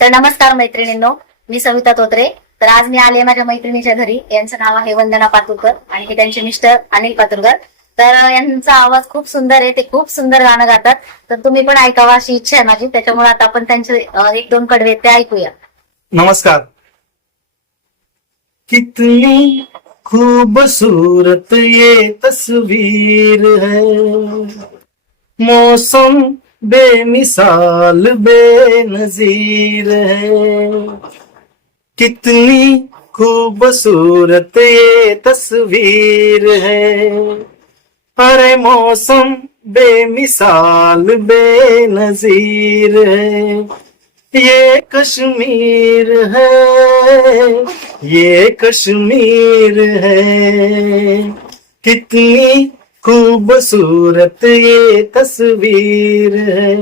तर नमस्कार मैत्रिणींनो, मी सविता तोत्रे. तर आज मी आले माझ्या मैत्रिणीच्या घरी. यांचं नाव आहे वंदना पातुरकर आणि हे त्यांचे मिस्टर अनिल पातुरकर. तर यांचा आवाज खूप सुंदर आहे, ते खूप सुंदर गाणं गातात. तर तुम्ही पण ऐकावा अशी इच्छा आहे माझी. त्याच्यामुळे आता आपण त्यांचे एक दोन कडवे ते ऐकूया. नमस्कार. कितनी खूबसूरत ये तस्वीर है, मौसम बेमिसाल बेनजीर है. कितनी खूबसूरत ये तस्वीर है, अरे मौसम बेमिसाल बेनजीर है. ये कश्मीर है, ये कश्मीर है. कितनी खूबसूरत ये तस्वीर है.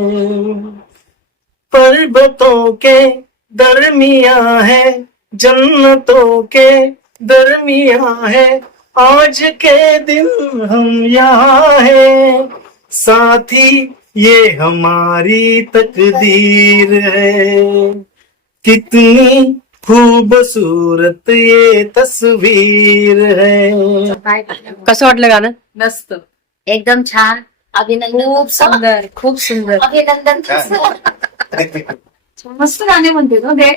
पर्वतों के दरमियां है, जन्नतों के दरमियां है. आज के दिन हम यहाँ है, साथी ये हमारी तकदीर है. कितनी खूबसूरत ये तस्वीर है. कसं वाटलं गाणं? मस्त, एकदम छान. अभिनंदन. खूप सुंदर, खूप सुंदर. अभिनंदन. मस्त गाणे म्हणते तो ते.